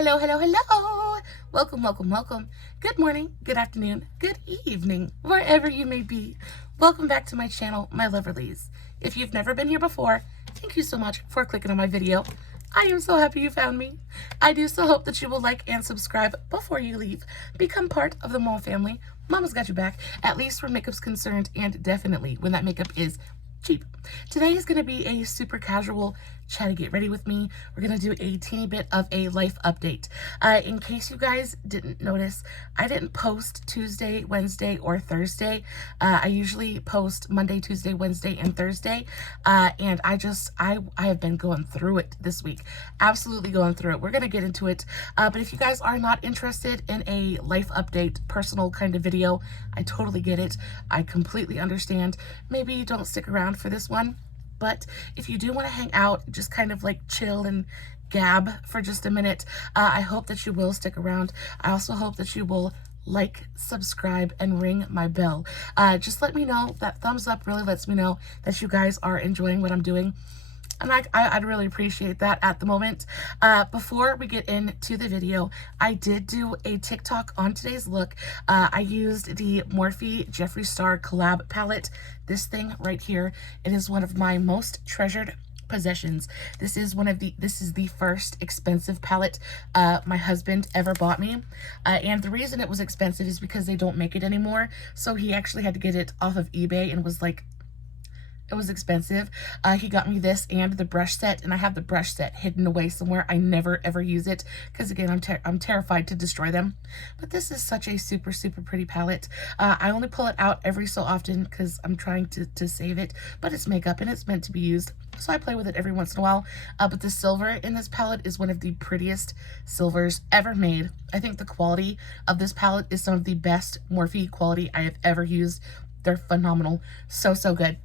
Hello, hello, hello. Welcome, welcome, welcome. Good morning, good afternoon, good evening, wherever you may be. Welcome back to my channel, my Loverlies. If you've never been here before, thank you so much for clicking on my video. I am so happy you found me. I do so hope that you will like and subscribe before you leave. Become part of the Mall family. Mama's got your back, at least where makeup's concerned, and definitely when that makeup is cheap. Today is going to be a super casual chatty get ready with me. We're going to do a teeny bit of a life update. In case you guys didn't notice, I didn't post Tuesday, Wednesday, or Thursday. I usually post Monday, Tuesday, Wednesday, and Thursday. And I have been going through it this week. Absolutely going through it. We're going to get into it. But if you guys are not interested in a life update, personal kind of video, I totally get it. I completely understand. Maybe you don't stick around for this one. But if you do want to hang out, just kind of like chill and gab for just a minute, I hope that you will stick around. I also hope that you will like, subscribe, and ring my bell. Just let me know. That thumbs up really lets me know that you guys are enjoying what I'm doing. And I'd really appreciate that at the moment. Before we get into the video, I did do a TikTok on today's look. I used the Morphe Jeffree Star collab palette. This thing right here, it is one of my most treasured possessions. This is the first expensive palette my husband ever bought me. And the reason it was expensive is because they don't make it anymore. So he actually had to get it off of eBay and was like, it was expensive. He got me this and the brush set, and I have the brush set hidden away somewhere. I never ever use it because, again, I'm terrified to destroy them. But this is such a super, super pretty palette. I only pull it out every so often because I'm trying to save it, but it's makeup and it's meant to be used, so I play with it every once in a while. But the silver in this palette is one of the prettiest silvers ever made. I think the quality of this palette is some of the best Morphe quality I have ever used. They're phenomenal. So, so good.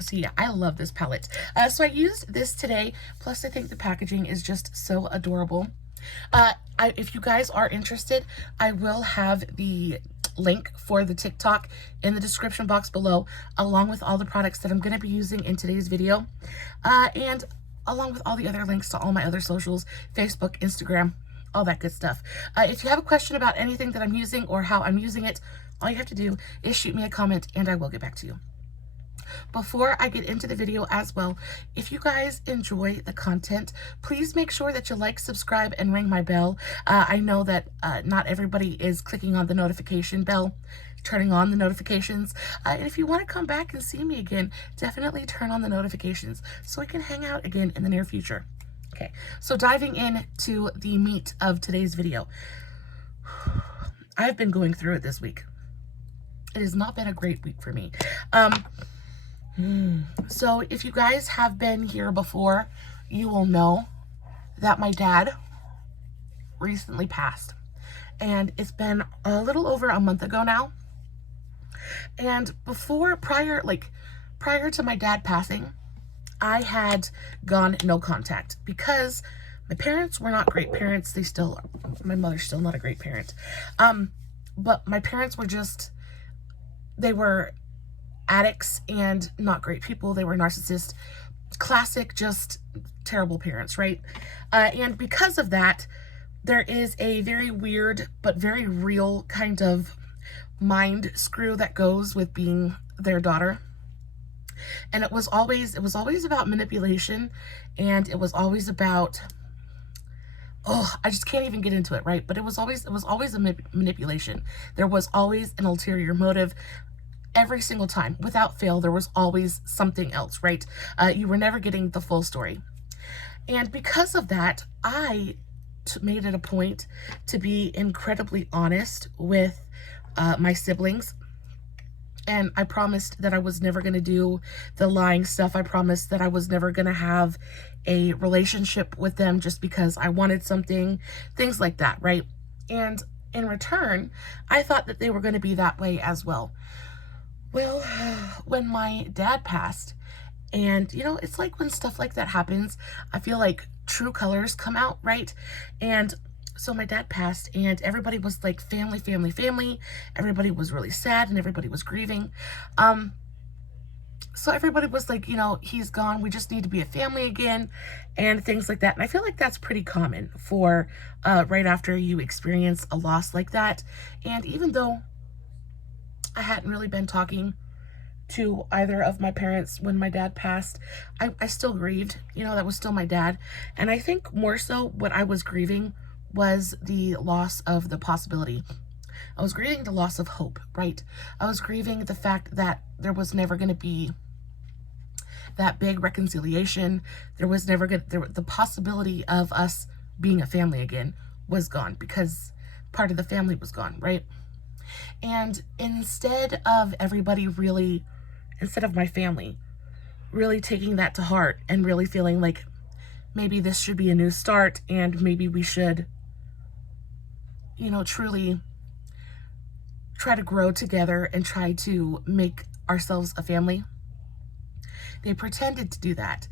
So yeah, I love this palette. So I used this today, plus I think the packaging is just so adorable. If you guys are interested, I will have the link for the TikTok in the description box below, along with all the products that I'm going to be using in today's video, and along with all the other links to all my other socials, Facebook, Instagram, all that good stuff. If you have a question about anything that I'm using or how I'm using it, all you have to do is shoot me a comment and I will get back to you. Before I get into the video as well, if you guys enjoy the content, please make sure that you like, subscribe, and ring my bell. I know that not everybody is clicking on the notification bell, turning on the notifications. And if you want to come back and see me again, definitely turn on the notifications so we can hang out again in the near future. Okay, so diving into the meat of today's video. I've been going through it this week. It has not been a great week for me. So if you guys have been here before, you will know that my dad recently passed, and it's been a little over a month ago now. And prior to my dad passing, I had gone no contact because my parents were not great parents. My mother's still not a great parent. But my parents were they were addicts and not great people. They were narcissists, classic, just terrible parents, right? And because of that, there is a very weird but very real kind of mind screw that goes with being their daughter. And it was always about manipulation, and it was always about, I just can't even get into it, right? But it was always a manipulation. There was always an ulterior motive. Every single time, without fail, there was always something else, right? You were never getting the full story. And because of that, I made it a point to be incredibly honest with my siblings. And I promised that I was never going to do the lying stuff. I promised that I was never going to have a relationship with them just because I wanted something, things like that, right? And in return, I thought that they were going to be that way as well. Well, when my dad passed, and it's like when stuff like that happens, I feel like true colors come out, right? And so my dad passed, and everybody was like, family, family, family. Everybody was really sad, and everybody was grieving. So everybody was like, you know, he's gone, we just need to be a family again, and things like that. And I feel like that's pretty common for right after you experience a loss like that. And even though I hadn't really been talking to either of my parents when my dad passed, I still grieved. You know, that was still my dad. And I think more so what I was grieving was the loss of the possibility. I was grieving the loss of hope, right? I was grieving the fact that there was never going to be that big reconciliation. There was never going to, the possibility of us being a family again was gone because part of the family was gone, right? And instead of everybody really, instead of my family really taking that to heart and really feeling like maybe this should be a new start and maybe we should, you know, truly try to grow together and try to make ourselves a family, they pretended to do that.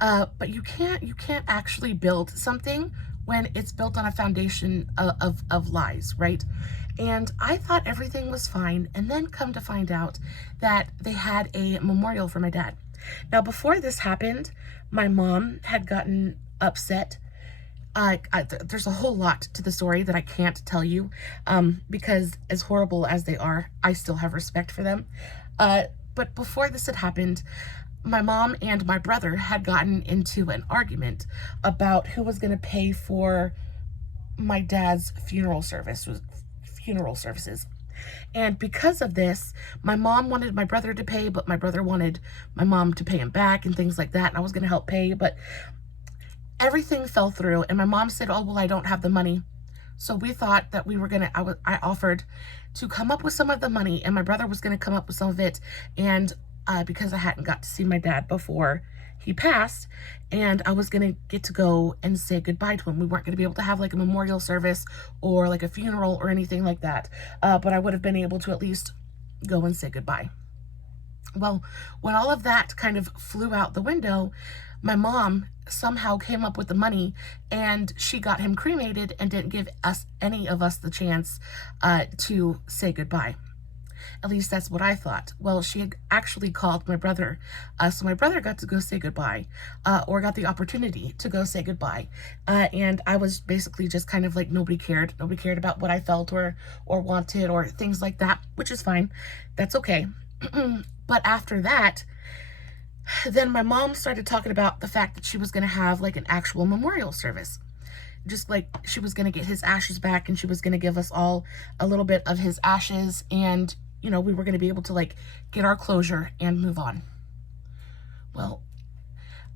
But you can't actually build something when it's built on a foundation of lies, right? And I thought everything was fine, and then come to find out that they had a memorial for my dad. Now, before this happened, my mom had gotten upset. There's a whole lot to the story that I can't tell you, because as horrible as they are, I still have respect for them. But before this had happened, my mom and my brother had gotten into an argument about who was going to pay for my dad's funeral services. And because of this, my mom wanted my brother to pay, but my brother wanted my mom to pay him back and things like that. And I was going to help pay, but everything fell through. And my mom said, oh, well, I don't have the money. So we thought that we were going to, I offered to come up with some of the money, and my brother was going to come up with some of it. And because I hadn't got to see my dad before he passed, and I was going to get to go and say goodbye to him. We weren't going to be able to have like a memorial service or like a funeral or anything like that, but I would have been able to at least go and say goodbye. Well, when all of that kind of flew out the window, my mom somehow came up with the money, and she got him cremated and didn't give any of us the chance to say goodbye. At least that's what I thought. Well, she had actually called my brother. So my brother got to go say goodbye, or got the opportunity to go say goodbye. And I was basically just kind of like, nobody cared. Nobody cared about what I felt or wanted or things like that, which is fine. That's okay. But after that, then my mom started talking about the fact that she was going to have like an actual memorial service. Just like she was going to get his ashes back, and she was going to give us all a little bit of his ashes, and you know, we were going to be able to like get our closure and move on. Well,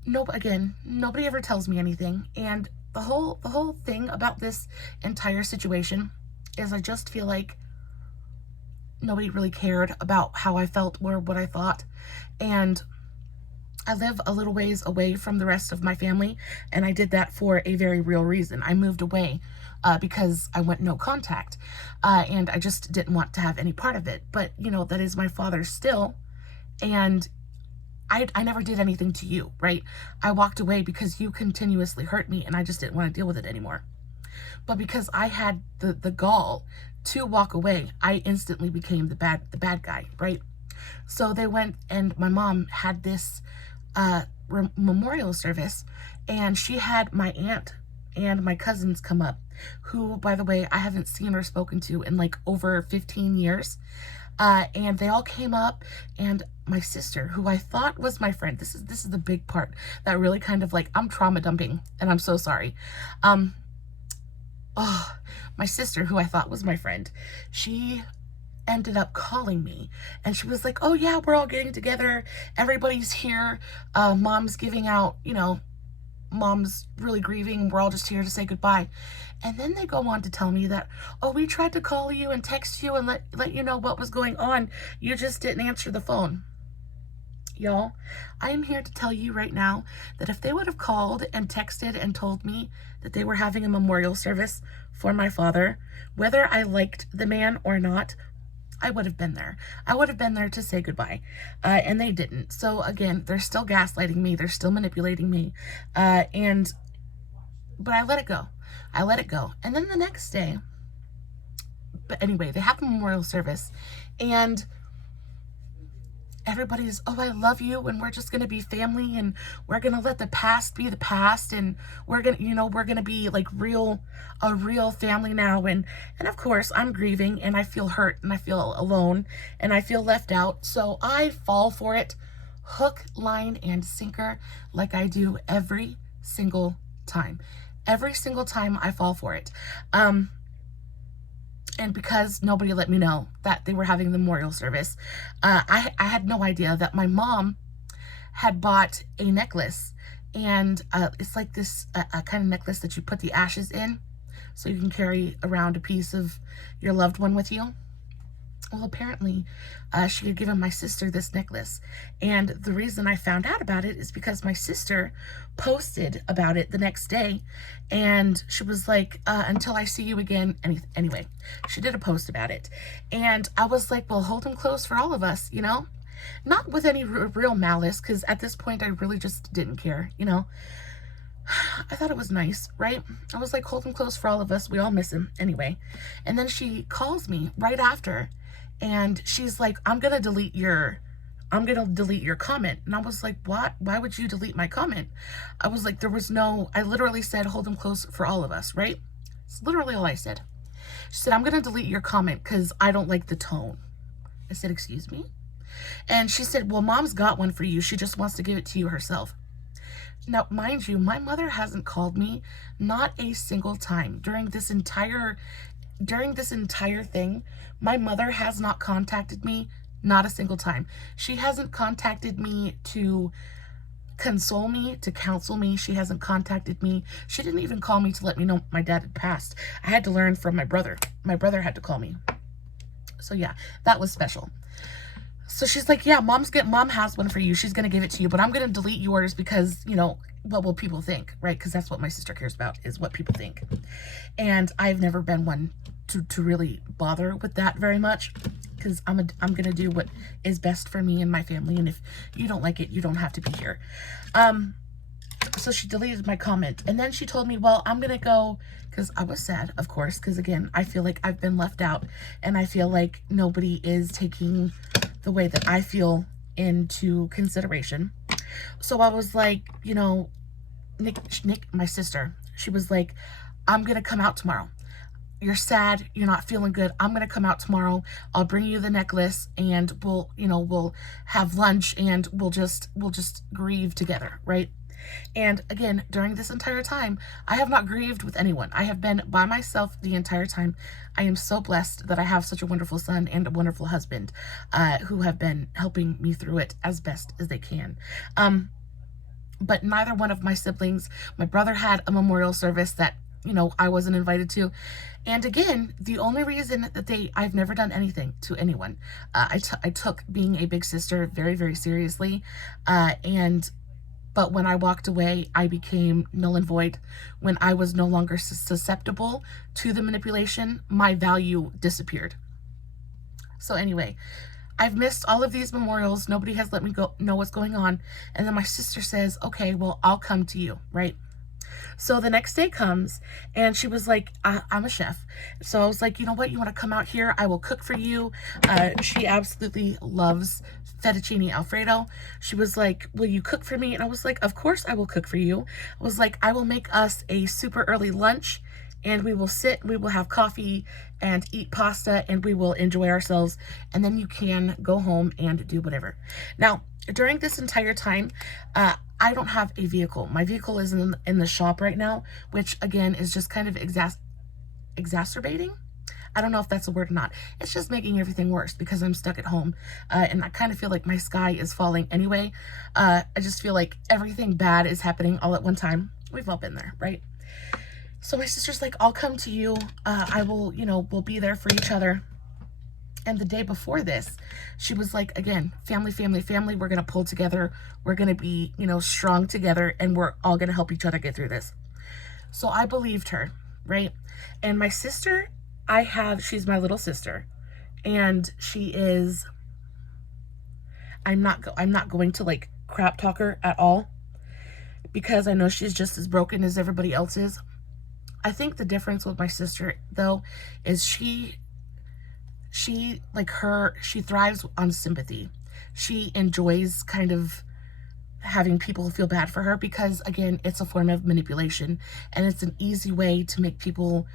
nobody ever tells me anything. And the whole thing about this entire situation is I just feel like nobody really cared about how I felt or what I thought. And I live a little ways away from the rest of my family, and I did that for a very real reason. I moved away because I went no contact, and I just didn't want to have any part of it. But, you know, that is my father still, and I never did anything to you, right? I walked away because you continuously hurt me, and I just didn't want to deal with it anymore. But because I had the gall to walk away, I instantly became the bad guy, right? So they went, and my mom had this memorial service, and she had my aunt and my cousins come up, who, by the way, I haven't seen or spoken to in like over 15 years. And they all came up, and my sister, who I thought was my friend, this is the big part that really kind of like, I'm trauma dumping, and I'm so sorry. My sister, who I thought was my friend, she ended up calling me, and she was like, oh yeah, we're all getting together, everybody's here, mom's giving out, you know, mom's really grieving, we're all just here to say goodbye. And then they go on to tell me that, oh, we tried to call you and text you and let you know what was going on, you just didn't answer the phone. Y'all, I am here to tell you right now that if they would have called and texted and told me that they were having a memorial service for my father, whether I liked the man or not, I would have been there. I would have been there to say goodbye, and they didn't. So again, they're still gaslighting me. They're still manipulating me, but I let it go. I let it go. And then the next day, but anyway, they have a memorial service, and everybody's, oh, I love you, and we're just going to be family, and we're going to let the past be the past, and we're going to, we're going to be like a real family now. And of course, I'm grieving, and I feel hurt, and I feel alone, and I feel left out. So I fall for it, hook, line, and sinker, like I do every single time. Every single time I fall for it. And because nobody let me know that they were having the memorial service, I had no idea that my mom had bought a necklace. And it's like this a kind of necklace that you put the ashes in so you can carry around a piece of your loved one with you. Well, apparently, she had given my sister this necklace. And the reason I found out about it is because my sister posted about it the next day. And she was like, until I see you again. Anyway, she did a post about it. And I was like, well, hold them close for all of us, Not with any real malice, because at this point, I really just didn't care, I thought it was nice, right? I was like, hold him close for all of us. We all miss him anyway. And then she calls me right after. And she's like, I'm going to delete your comment. And I was like, what? Why would you delete my comment? I was like, I literally said, hold them close for all of us, right? It's literally all I said. She said, I'm going to delete your comment because I don't like the tone. I said, excuse me? And she said, well, mom's got one for you. She just wants to give it to you herself. Now, mind you, my mother hasn't called me not a single time during this entire thing. My mother has not contacted me not a single time. She hasn't contacted me to console me, to counsel me. She hasn't contacted me. She didn't even call me to let me know my dad had passed. I had to learn from my brother. My brother had to call me. So yeah, that was special. So she's like, yeah, mom has one for you. She's going to give it to you, but I'm going to delete yours because, what will people think, right? Because that's what my sister cares about, is what people think. And I've never been one to really bother with that very much, because I'm going to do what is best for me and my family. And if you don't like it, you don't have to be here. So she deleted my comment. And then she told me, well, I'm going to go, because I was sad, of course, because again, I feel like I've been left out, and I feel like nobody is taking the way that I feel into consideration. So I was like, Nick, my sister, she was like, I'm going to come out tomorrow. You're sad. You're not feeling good. I'm going to come out tomorrow. I'll bring you the necklace, and we'll have lunch, and we'll just grieve together. Right. And again, during this entire time, I have not grieved with anyone. I have been by myself the entire time. I am so blessed that I have such a wonderful son and a wonderful husband, who have been helping me through it as best as they can. But neither one of my siblings, my brother had a memorial service that, I wasn't invited to. And again, the only reason that I've never done anything to anyone. I took being a big sister very, very seriously. But when I walked away, I became null and void. When I was no longer susceptible to the manipulation, my value disappeared. So anyway, I've missed all of these memorials. Nobody has let me know what's going on. And then my sister says, okay, well, I'll come to you, right? So the next day comes, and she was like, I'm a chef. So I was like, you know what? You want to come out here? I will cook for you. She absolutely loves fettuccine Alfredo. She was like, will you cook for me? And I was like, of course I will cook for you. I was like, I will make us a super early lunch, and we will have coffee and eat pasta, and we will enjoy ourselves. And then you can go home and do whatever. Now, during this entire time, I don't have a vehicle. My vehicle is in the shop right now, which again is just kind of exacerbating. I don't know if that's a word or not. It's just making everything worse because I'm stuck at home. And I kind of feel like my sky is falling anyway. I just feel like everything bad is happening all at one time. We've all been there, right? So my sister's like, I'll come to you. I will, we'll be there for each other. And the day before this, she was like, again, family, family, family. We're going to pull together. We're going to be, strong together, and we're all going to help each other get through this. So I believed her, right? And my sister, she's my little sister, and she is, I'm not going to like crap talk her at all, because I know she's just as broken as everybody else is. I think the difference with my sister, though, is she thrives on sympathy. she enjoys kind of having people feel bad for her because, again, it's a form of manipulation, and it's an easy way to make people,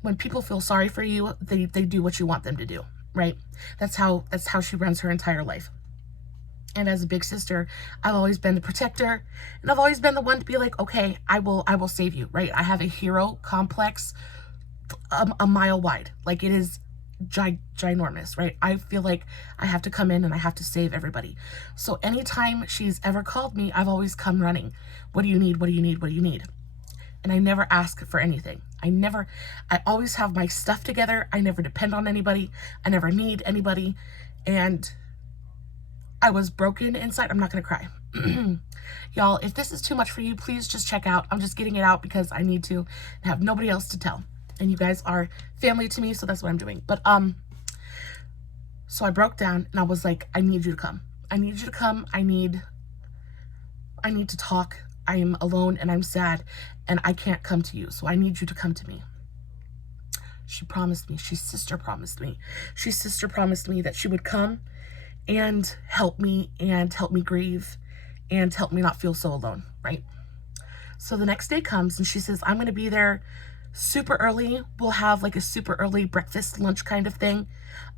when people feel sorry for you, they do what you want them to do, right? That's how she runs her entire life. And as a big sister, I've always been the protector, and I've always been the one to be like, okay, I will save you, right? I have a hero complex a mile wide. Like, it is ginormous, right? I feel like I have to come in and I have to save everybody. So anytime she's ever called me, I've always come running. What do you need? What do you need? What do you need? And I never ask for anything. I always have my stuff together. I never depend on anybody. I never need anybody. And I was broken inside. I'm not going to cry. Y'all, if this is too much for you, please just check out. I'm just getting it out because I need to have nobody else to tell. And you guys are family to me, so that's what I'm doing. But, so I broke down and I was like, I need you to come. I need you to come. I need to talk. I am alone and I'm sad and I can't come to you. So I need you to come to me. She promised me. She's sister promised me. She's sister promised me that she would come and help me grieve and help me not feel so alone, right? So the next day comes and she says, I'm going to be there super early. We'll have like a super early breakfast, lunch kind of thing.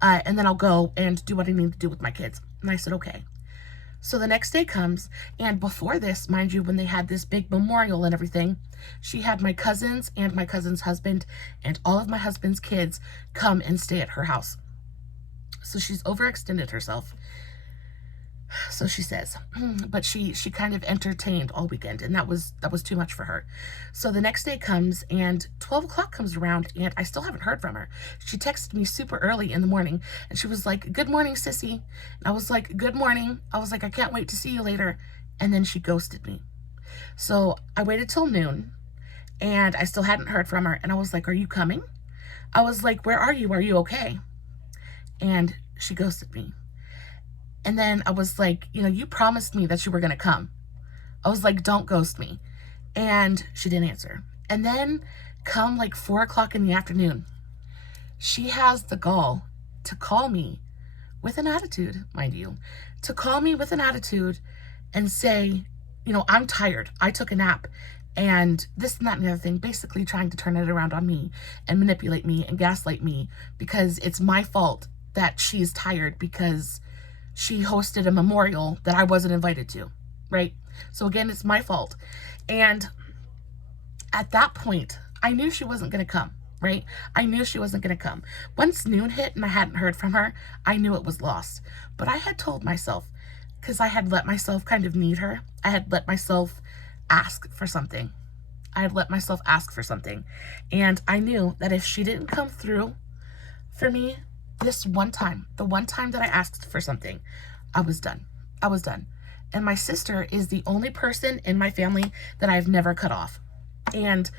And then I'll go and do what I need to do with my kids. And I said, okay. So the next day comes, and before this, mind you, when they had this big memorial and everything, she had my cousins and my cousin's husband and all of my husband's kids come and stay at her house. So she's overextended herself. So she says, but she kind of entertained all weekend, and that was too much for her. So the next day comes, and 12 o'clock comes around, and I still haven't heard from her. She texted me super early in the morning, and she was like, good morning, sissy. And I was like, good morning. I was like, I can't wait to see you later. And then she ghosted me. So I waited till noon, and I still hadn't heard from her. And I was like, are you coming? I was like, where are you? Are you okay? And she ghosted me. And then I was like, you know, you promised me that you were going to come. I was like, don't ghost me. And she didn't answer. And then come like 4 o'clock in the afternoon, she has the gall to call me with an attitude, mind you, to call me with an attitude and say, you know, I'm tired. I took a nap and this and that and the other thing, basically trying to turn it around on me and manipulate me and gaslight me because it's my fault that she's tired because she hosted a memorial that I wasn't invited to, right? So again, it's my fault. And at that point, I knew she wasn't going to come, right? I knew she wasn't going to come. Once noon hit and I hadn't heard from her, I knew it was lost. But I had told myself, because I had let myself kind of need her, I had let myself ask for something. And I knew that if she didn't come through for me, this one time, the one time that I asked for something, I was done. And my sister is the only person in my family that I've never cut off. And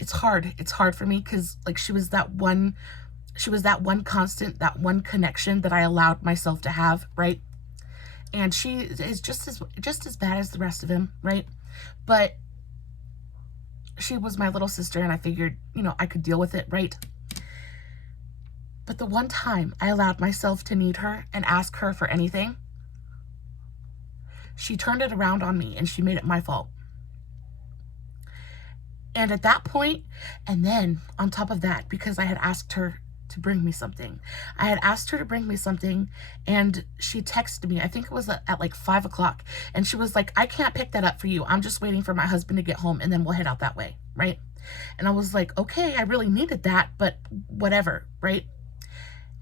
it's hard for me because like she was that one constant, that one connection that I allowed myself to have, right? And she is just as bad as the rest of them, right? But she was my little sister and I figured, you know, I could deal with it, right? But the one time I allowed myself to need her and ask her for anything, she turned it around on me and she made it my fault. And at that point, and then on top of that, because I had asked her to bring me something, and she texted me, I think it was at like 5 o'clock, and she was like, I can't pick that up for you. I'm just waiting for my husband to get home and then we'll head out that way, right? And I was like, okay, I really needed that, but whatever, right?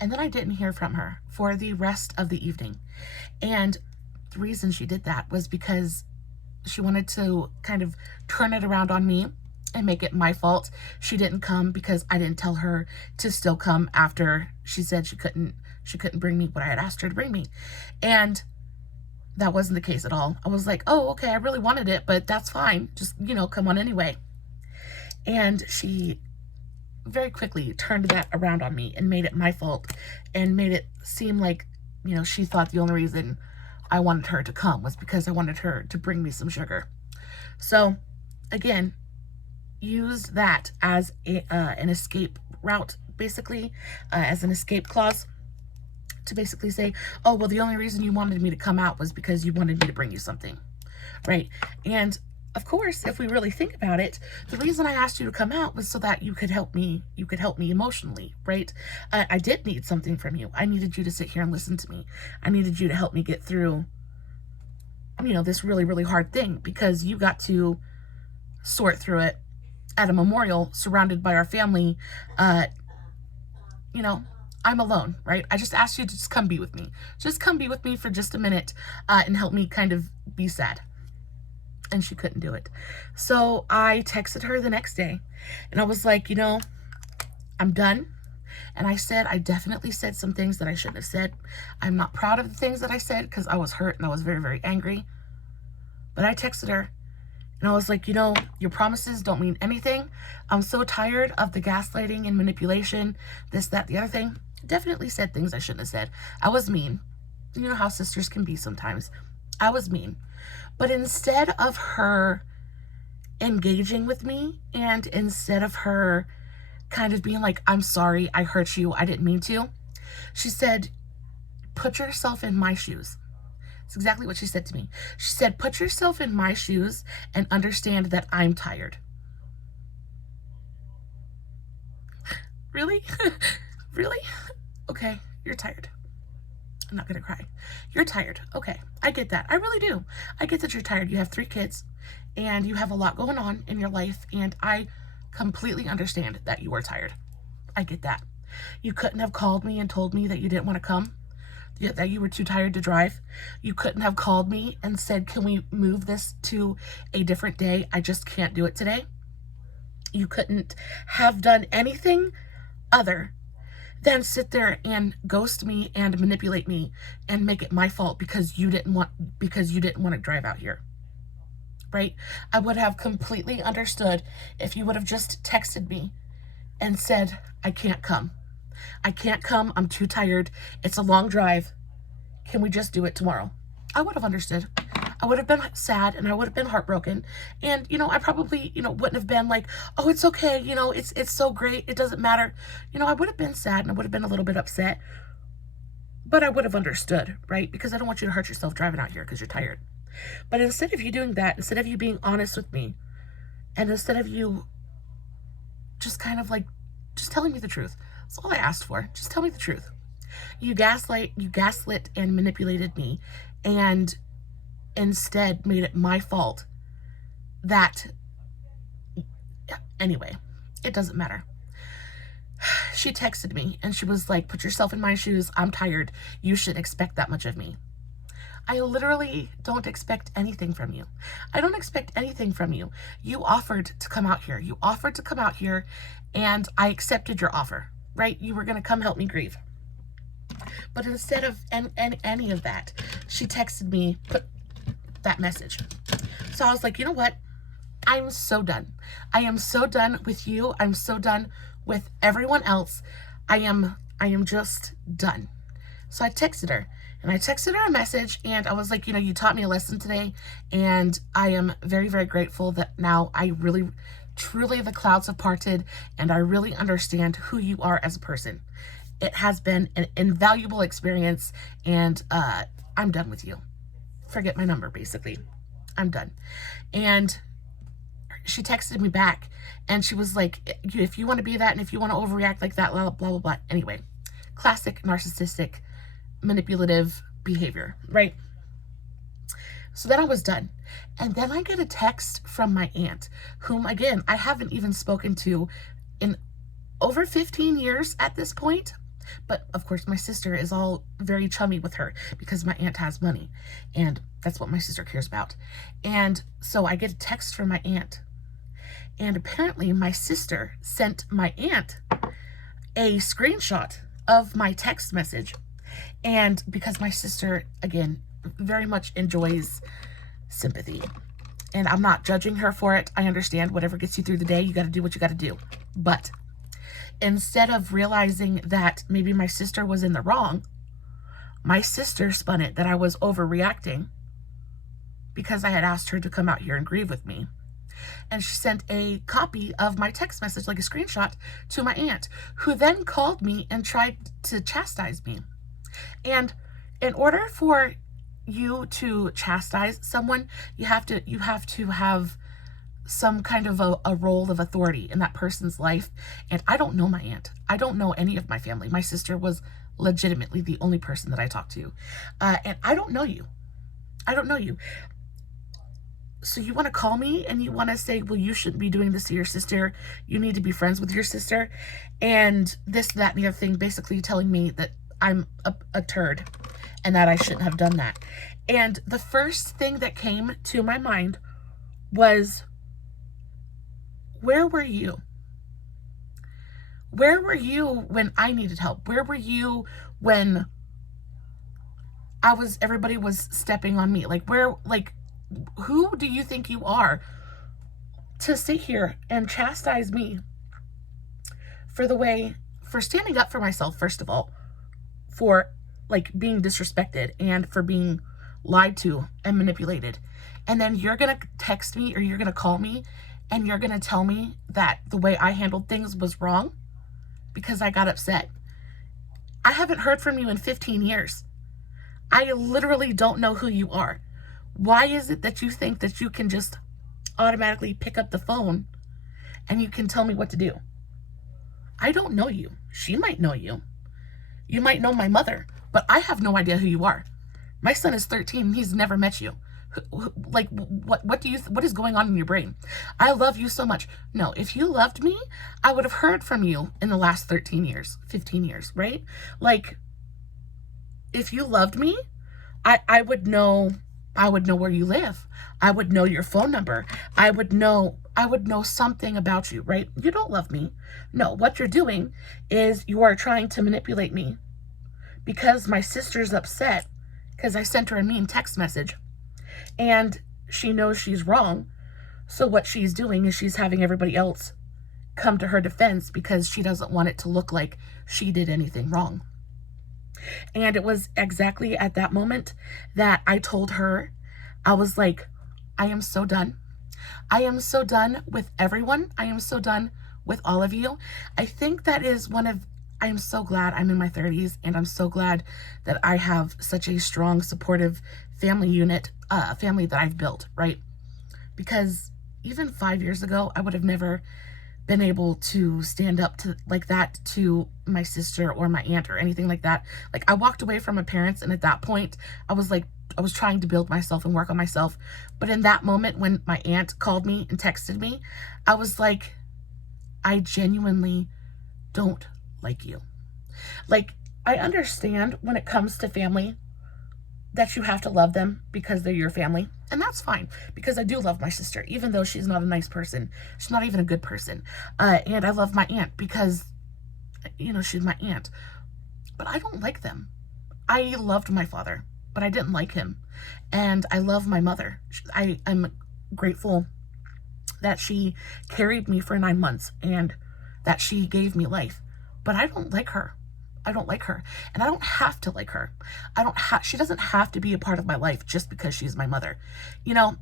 And then I didn't hear from her for the rest of the evening. And the reason she did that was because she wanted to kind of turn it around on me and make it my fault. She didn't come because I didn't tell her to still come after she said she couldn't bring me what I had asked her to bring me. And that wasn't the case at all. I was like, oh, okay, I really wanted it, but that's fine. Just, you know, come on anyway. And she very quickly turned that around on me and made it my fault and made it seem like, you know, she thought the only reason I wanted her to come was because I wanted her to bring me some sugar. So again, used that as an escape route, basically, as an escape clause to basically say, oh, well, the only reason you wanted me to come out was because you wanted me to bring you something, right? And of course, if we really think about it, the reason I asked you to come out was so that you could help me. You could help me emotionally, right? I did need something from you. I needed you to sit here and listen to me. I needed you to help me get through, you know, this really, really hard thing, because you got to sort through it at a memorial surrounded by our family. You know, I'm alone, right? I just asked you to just come be with me. Just come be with me for just a minute and help me kind of be sad. And she couldn't do it. So I texted her the next day and I was like, you know, I'm done. And I said, I definitely said some things that I shouldn't have said. I'm not proud of the things that I said because I was hurt and I was very, very angry. But I texted her and I was like, you know, your promises don't mean anything. I'm so tired of the gaslighting and manipulation, this, that, the other thing. Definitely said things I shouldn't have said. I was mean. You know how sisters can be sometimes. I was mean. But instead of her engaging with me, and instead of her kind of being like, I'm sorry, I hurt you, I didn't mean to, she said, put yourself in my shoes. That's exactly what she said to me. She said, put yourself in my shoes and understand that I'm tired. Really? Really? Okay, you're tired. I'm not gonna cry. You're tired. Okay, I get that. I really do. I get that you're tired. You have 3 kids and you have a lot going on in your life, and I completely understand that you are tired. I get that. You couldn't have called me and told me that you didn't want to come, that you were too tired to drive. You couldn't have called me and said, can we move this to a different day? I just can't do it today. You couldn't have done anything other than sit there and ghost me and manipulate me and make it my fault because you didn't want to drive out here, right? I would have completely understood if you would have just texted me and said, I can't come. I can't come. I'm too tired. It's a long drive. Can we just do it tomorrow? I would have understood. I would have been sad and I would have been heartbroken. And, you know, I probably, you know, wouldn't have been like, oh, it's okay. You know, it's so great. It doesn't matter. You know, I would have been sad and I would have been a little bit upset, but I would have understood, right? Because I don't want you to hurt yourself driving out here because you're tired. But instead of you doing that, instead of you being honest with me, and instead of you just kind of like, just telling me the truth. That's all I asked for. Just tell me the truth. You gaslit and manipulated me, and instead made it my fault that, anyway, it doesn't matter. She texted me and she was like, put yourself in my shoes. I'm tired. You shouldn't expect that much of me. I literally don't expect anything from you. I don't expect anything from you. You offered to come out here. You offered to come out here and I accepted your offer, right? You were going to come help me grieve. But instead of any of that, she texted me, put that message. So I was like, you know what? I'm so done. I am so done with you. I'm so done with everyone else. I am just done. So I texted her and I texted her a message and I was like, you know, you taught me a lesson today and I am very, very grateful that now I really, truly the clouds have parted and I really understand who you are as a person. It has been an invaluable experience and I'm done with you. Forget my number, basically. I'm done. And she texted me back and she was like, if you want to be that and if you want to overreact like that, blah, blah, blah, blah. Anyway, classic narcissistic, manipulative behavior, right? So then I was done. And then I get a text from my aunt, whom, again, I haven't even spoken to in over 15 years at this point. But of course, my sister is all very chummy with her because my aunt has money and that's what my sister cares about. And so I get a text from my aunt, and apparently my sister sent my aunt a screenshot of my text message. And because my sister, again, very much enjoys sympathy, and I'm not judging her for it. I understand whatever gets you through the day, you got to do what you got to do. But instead of realizing that maybe my sister was in the wrong, my sister spun it that I was overreacting because I had asked her to come out here and grieve with me. And she sent a copy of my text message, like a screenshot, to my aunt, who then called me and tried to chastise me. And in order for you to chastise someone, you have to have some kind of a role of authority in that person's life. And I don't know my aunt. I don't know any of my family. My sister was legitimately the only person that I talked to. And I don't know you. I don't know you. So you want to call me and you want to say, well, you shouldn't be doing this to your sister. You need to be friends with your sister. And this, that, and the other thing, basically telling me that I'm a turd and that I shouldn't have done that. And the first thing that came to my mind was, where were you? Where were you when I needed help? Where were you when everybody was stepping on me? Who do you think you are to sit here and chastise me for standing up for myself, first of all, for being disrespected and for being lied to and manipulated. And then you're going to text me or you're going to call me and you're going to tell me that the way I handled things was wrong because I got upset. I haven't heard from you in 15 years. I literally don't know who you are. Why is it that you think that you can just automatically pick up the phone and you can tell me what to do? I don't know you. She might know you. You might know my mother, but I have no idea who you are. My son is 13. He's never met you. What is going on in your brain? I love you so much. No, if you loved me, I would have heard from you in the last 13 years, 15 years, right? If you loved me, I would know where you live. I would know your phone number. I would know something about you, right? You don't love me. No, what you're doing is you are trying to manipulate me because my sister's upset because I sent her a mean text message and she knows she's wrong. So what she's doing is she's having everybody else come to her defense because she doesn't want it to look like she did anything wrong. And it was exactly at that moment that I told her, I was like, I am so done. I am so done with everyone. I am so done with all of you. I think that is I am so glad I'm in my 30s and I'm so glad that I have such a strong, supportive family unit, family that I've built, right? Because even 5 years ago, I would have never been able to stand up to like that to my sister or my aunt or anything like that. I walked away from my parents, and at that point I was trying to build myself and work on myself. But in that moment when my aunt called me and texted me, I was like, I genuinely don't like you. I understand when it comes to family that you have to love them because they're your family. And that's fine, because I do love my sister, even though she's not a nice person. She's not even a good person. And I love my aunt because, she's my aunt. But I don't like them. I loved my father, but I didn't like him. And I love my mother. I'm grateful that she carried me for 9 months and that she gave me life. But I don't like her. I don't like her, and I don't have to like her. She doesn't have to be a part of my life just because she's my mother.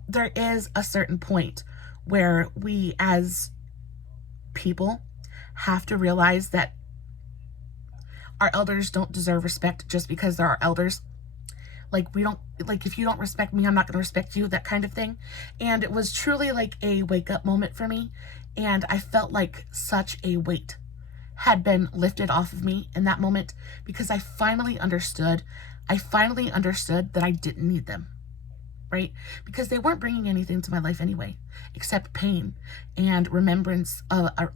There is a certain point where we as people have to realize that our elders don't deserve respect just because they're our elders. If you don't respect me, I'm not going to respect you, that kind of thing. And it was truly a wake up moment for me. And I felt like such a weight had been lifted off of me in that moment, because I finally understood that I didn't need them, right? Because they weren't bringing anything to my life anyway, except pain and remembrance,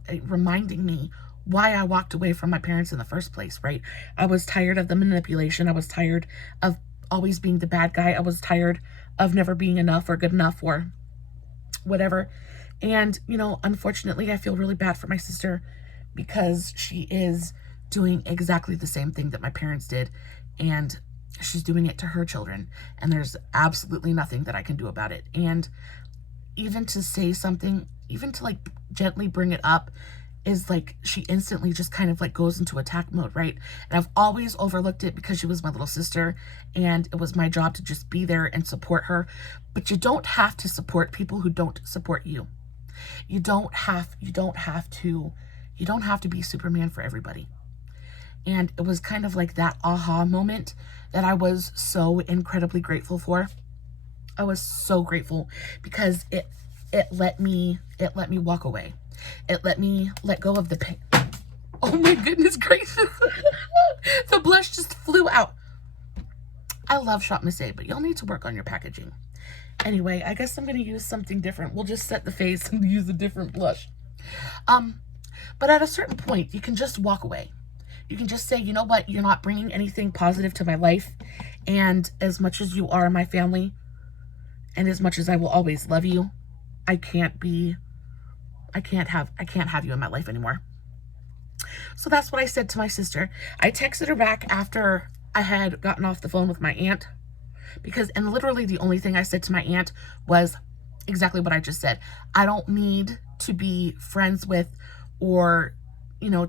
reminding me why I walked away from my parents in the first place, right? I was tired of the manipulation. I was tired of always being the bad guy. I was tired of never being enough or good enough or whatever. And, unfortunately, I feel really bad for my sister, because she is doing exactly the same thing that my parents did, and she's doing it to her children, and there's absolutely nothing that I can do about it. And even to say something, even to gently bring it up, is she instantly just kind of goes into attack mode, right? And I've always overlooked it because she was my little sister, and it was my job to just be there and support her. But you don't have to support people who don't support you. You don't have to be Superman for everybody. And it was kind of like that aha moment that I was so incredibly grateful for. I was so grateful because it let me walk away. It let me let go of the pain. Oh my goodness gracious. The blush just flew out. I love Shop Miss A, but y'all need to work on your packaging. Anyway, I guess I'm going to use something different. We'll just set the face and use a different blush. But at a certain point, you can just walk away. You can just say, you know what? You're not bringing anything positive to my life. And as much as you are my family, and as much as I will always love you, I can't have you in my life anymore. So that's what I said to my sister. I texted her back after I had gotten off the phone with my aunt, and literally the only thing I said to my aunt was exactly what I just said. I don't need to be friends with, or, you know,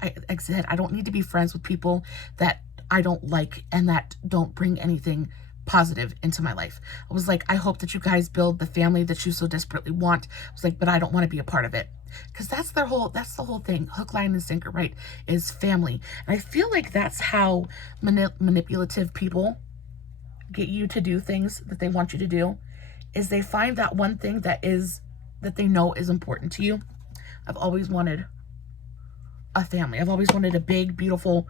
I said, I don't need to be friends with people that I don't like and that don't bring anything positive into my life. I was like, I hope that you guys build the family that you so desperately want. I was like, but I don't want to be a part of it. Because that's the whole thing. Hook, line, and sinker, right? Is family. And I feel like that's how manipulative people get you to do things that they want you to do, is they find that one thing that they know is important to you. I've always wanted a family. I've always wanted a big, beautiful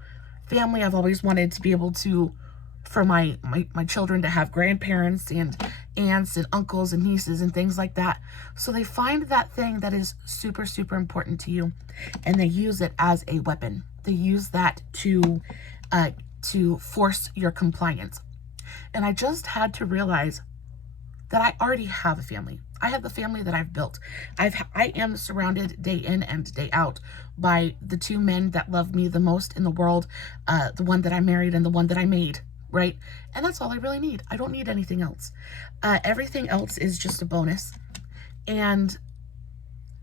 family. I've always wanted to be able to, for my children to have grandparents and aunts and uncles and nieces and things like that. So they find that thing that is super, super important to you, and they use it as a weapon. They use that to force your compliance. And I just had to realize that I already have a family. I have the family that I've built. I am surrounded day in and day out by the two men that love me the most in the world, the one that I married and the one that I made, right? And that's all I really need. I don't need anything else. Everything else is just a bonus. And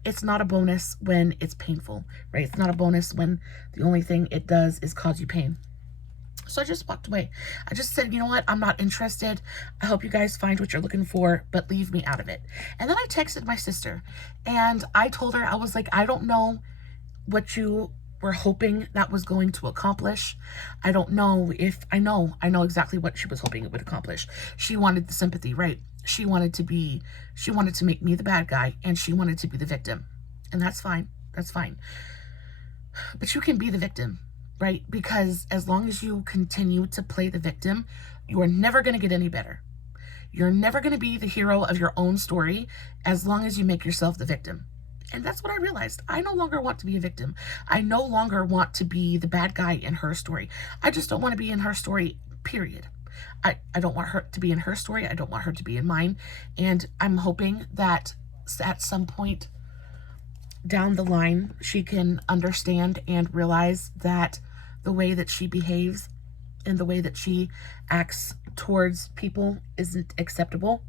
it's not a bonus when it's painful, right? It's not a bonus when the only thing it does is cause you pain. So I just walked away. I just said, you know what? I'm not interested. I hope you guys find what you're looking for, but leave me out of it. And then I texted my sister and I told her, I was like, I don't know what you were hoping that was going to accomplish. I don't know if I know exactly what she was hoping it would accomplish. She wanted the sympathy, right? She wanted to make me the bad guy, and she wanted to be the victim. And that's fine. That's fine. But you can be the victim, right? Because as long as you continue to play the victim, you are never going to get any better. You're never going to be the hero of your own story as long as you make yourself the victim. And that's what I realized. I no longer want to be a victim. I no longer want to be the bad guy in her story. I just don't want to be in her story, period. I don't want her to be in her story. I don't want her to be in mine. And I'm hoping that at some point down the line, she can understand and realize that the way that she behaves and the way that she acts towards people isn't acceptable.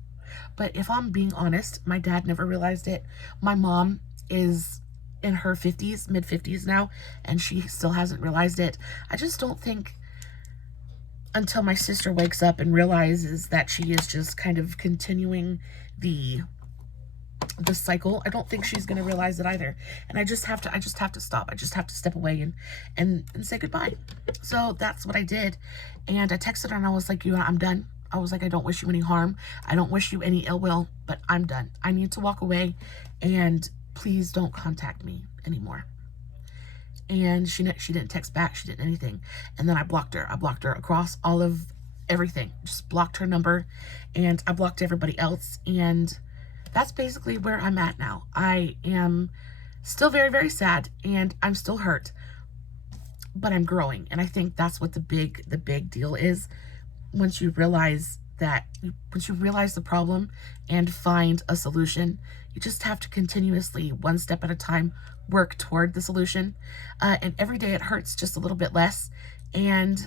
But if I'm being honest, my dad never realized it. My mom is in her 50s, mid 50s now, and she still hasn't realized it. I just don't think until my sister wakes up and realizes that she is just kind of continuing the cycle, I don't think she's going to realize it either. And I just have to stop. I just have to step away and say goodbye. So that's what I did. And I texted her and I was like, I'm done. I was like, I don't wish you any harm. I don't wish you any ill will, but I'm done. I need to walk away, and please don't contact me anymore. And she didn't text back. She didn't anything. And then I blocked her. I blocked her across all of everything. Just blocked her number, and I blocked everybody else. And that's basically where I'm at now. I am still very, very sad, and I'm still hurt, but I'm growing. And I think that's what the big deal is. Once you realize the problem and find a solution, you just have to continuously, one step at a time, work toward the solution. And every day it hurts just a little bit less. And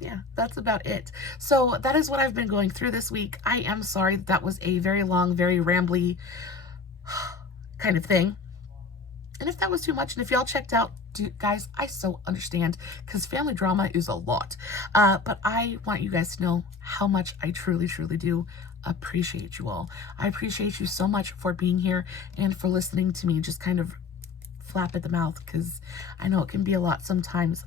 yeah, that's about it. So that is what I've been going through this week. I am sorry that was a very long, very rambly kind of thing. And if that was too much, and if y'all checked out, guys, I so understand, because family drama is a lot. But I want you guys to know how much I truly, truly do appreciate you all. I appreciate you so much for being here and for listening to me just kind of flap at the mouth because I know it can be a lot sometimes.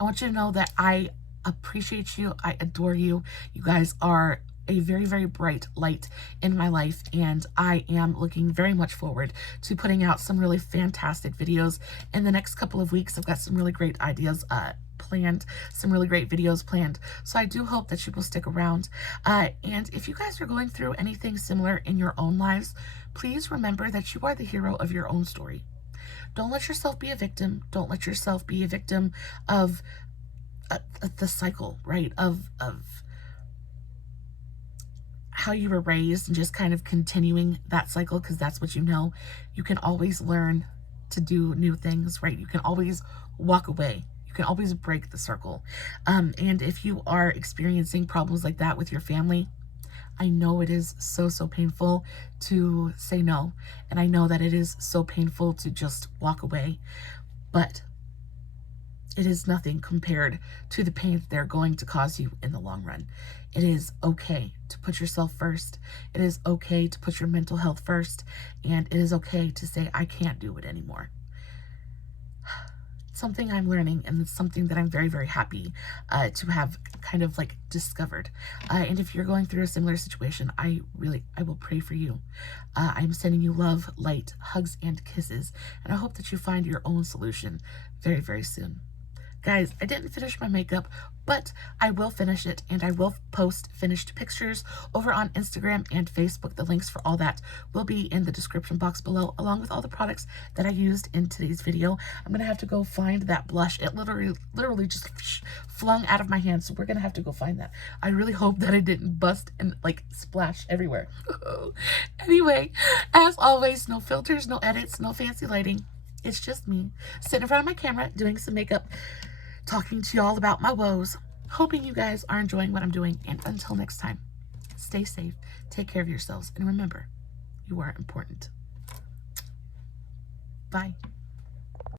I want you to know that I appreciate you. I adore you. You guys are a very, very bright light in my life, and I am looking very much forward to putting out some really fantastic videos in the next couple of weeks. I've got some really great ideas planned, some really great videos planned, so I do hope that you will stick around. And if you guys are going through anything similar in your own lives, please remember that you are the hero of your own story. Don't let yourself be a victim. Don't let yourself be a victim of the cycle, right, of how you were raised and just kind of continuing that cycle, because that's what you know. You can always learn to do new things, right? You can always walk away. You can always break the circle. And if you are experiencing problems like that with your family, I know it is so, so painful to say no. And I know that it is so painful to just walk away. But it is nothing compared to the pain that they're going to cause you in the long run. It is okay to put yourself first. It is okay to put your mental health first. And it is okay to say, I can't do it anymore. It's something I'm learning, and it's something that I'm very, very happy to have kind of like discovered. And if you're going through a similar situation, I will pray for you. I'm sending you love, light, hugs, and kisses. And I hope that you find your own solution very, very soon. Guys, I didn't finish my makeup, but I will finish it, and I will post finished pictures over on Instagram and Facebook. The links for all that will be in the description box below, along with all the products that I used in today's video. I'm going to have to go find that blush. It literally just flung out of my hand, so we're going to have to go find that. I really hope that it didn't bust and like splash everywhere. Anyway, as always, no filters, no edits, no fancy lighting. It's just me sitting in front of my camera doing some makeup, talking to y'all about my woes, hoping you guys are enjoying what I'm doing. And until next time, stay safe, take care of yourselves, and remember, you are important. Bye.